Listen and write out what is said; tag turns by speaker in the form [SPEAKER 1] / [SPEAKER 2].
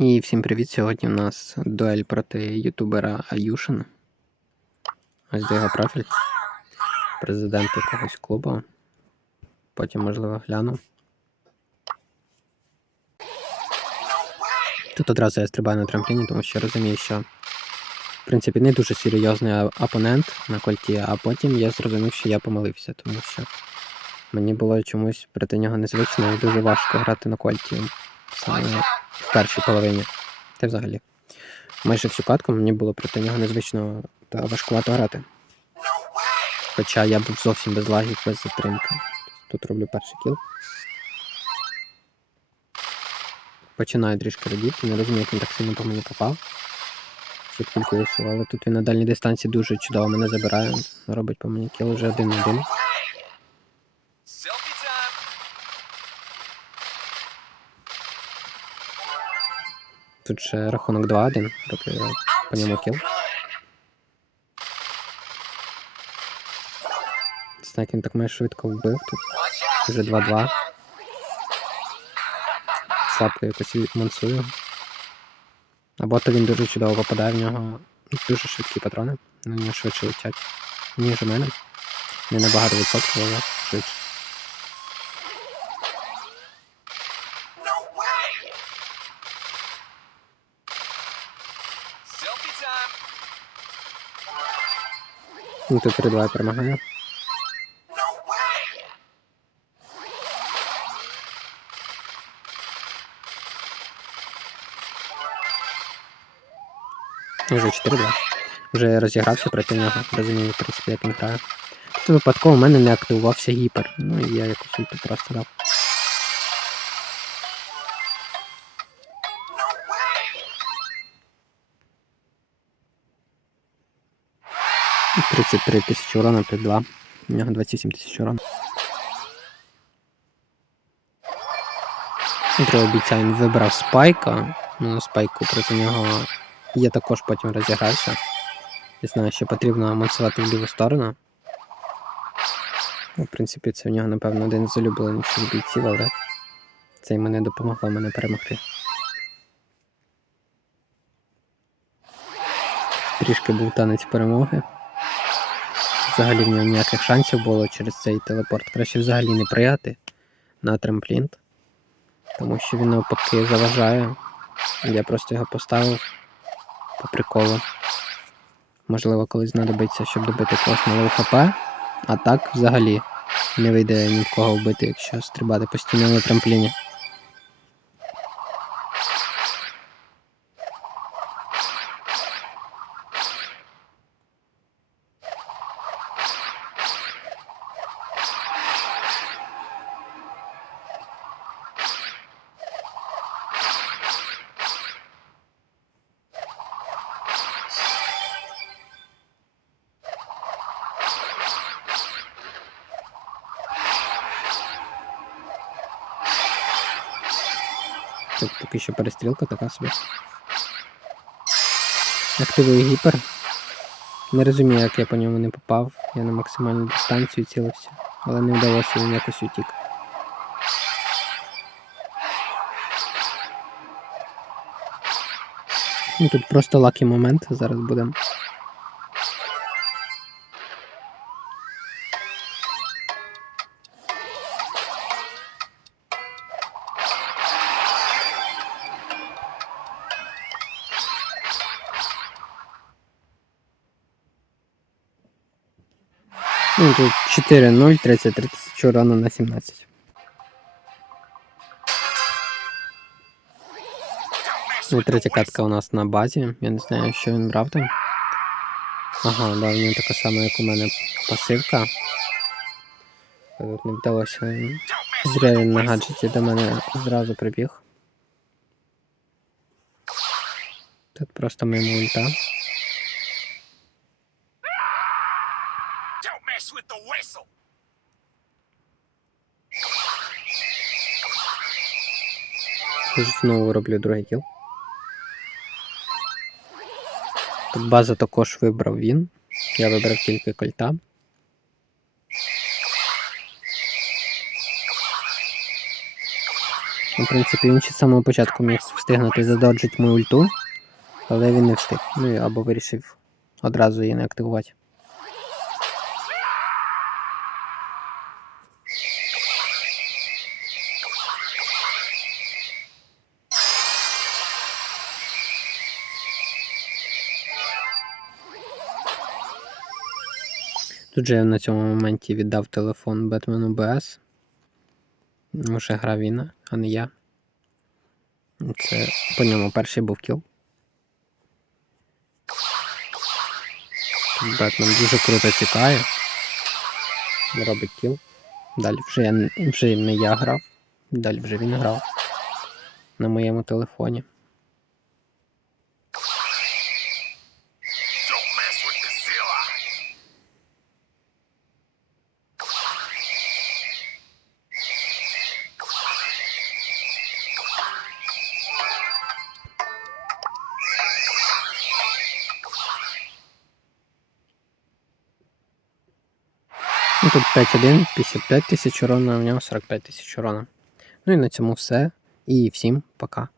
[SPEAKER 1] І всім привіт! Сьогодні у нас дуель проти ютубера Аюшин. Ось де його профіль. Президент якогось клубу. Потім, можливо, гляну. Тут одразу я стрибаю на трампліні, тому що розумію, що в принципі не дуже серйозний опонент на кольті, а потім я зрозумів, що я помилився, тому що мені було чомусь проти нього незвично і дуже важко грати на кольті саме в першій половині. Та взагалі. Майже всю катку мені було проти нього незвично та важкувато грати. Хоча я був зовсім без лагів, без затримки. Тут роблю перший кіл. Починаю трішки радіти, не розумію, як він так сильно по мені попав. Швидким вийшов, але тут він на дальній дистанції дуже чудово мене забирає. Робить по мені кіл вже один на один.
[SPEAKER 2] Selfie time.
[SPEAKER 1] Тут ще рахунок 2-1, роблю я по ньому кіл. Знак він так мене швидко вбив тут. Вже 2-2. Слабко якось мансую. Або то він дуже чудово попадає в нього дуже швидкі патрони. На нього швидше летять, ніж у мене. Не набагато відсотків, але швидше. Ну тут 3-2 я. Вже 4-2. Вже розігрався проти нього, розумію, в принципі, як він грає. Тут випадково в мене не активувався гіпер. Ну і я якусь ульту просто дав. 33 тисячі урона 5-2. У нього 27 тисяч урона. Другого бійця він вибрав спайка. Ну, на спайку проти нього я також потім розігрався. Я знаю, що потрібно мансувати в ліву сторону. Ну, в принципі, це в нього, напевно, один з улюбленіших бійців, але це й мене допомогло мене перемогти. Трішки був танець перемоги. Взагалі в нього ніяких шансів було через цей телепорт. Краще взагалі не прияти на трамплінт. Тому що він навпаки заважає. Я просто його поставив по приколу. Можливо, колись знадобиться, щоб добити когось на хп. А так взагалі не вийде ні в кого вбити, якщо стрибати постійно на трампліні. Тут поки що перестрілка така собі. Активую гіпер. Не розумію, як я по ньому не попав. Я на максимальну дистанцію цілився, але не вдалося він якось утік. Ну, тут просто лакі момент, зараз будемо. Ну, тут 4-0, 33 тисячі урона на 17. Ну, третя катка у нас на базі. Я не знаю, що він брав там. Ага, да, в нього така сама, як у мене пасивка. Тут не вдалося. Зря він на гаджеті до мене зразу прибіг. Тут просто мимо ульта. Знову роблю другий кіл. Тут базу також вибрав він. Я вибрав тільки кольта. Ну, В принципі, він ще з самого початку міг встигнути задоджити мою ульту, але він не встиг. Ну або вирішив одразу її не активувати. Тут же я на цьому моменті віддав телефон Бетмену БС. Вже грав він, а не я. Це по ньому перший був кіл. Бетмен дуже круто тікає. Робить кіл. Далі вже, я, вже не я грав. Далі вже він грав. На моєму телефоні. Ну тут 5-1, 55 тисяч урона, а в нього 45 тисяч урона. Ну і на цьому все. І всім пока.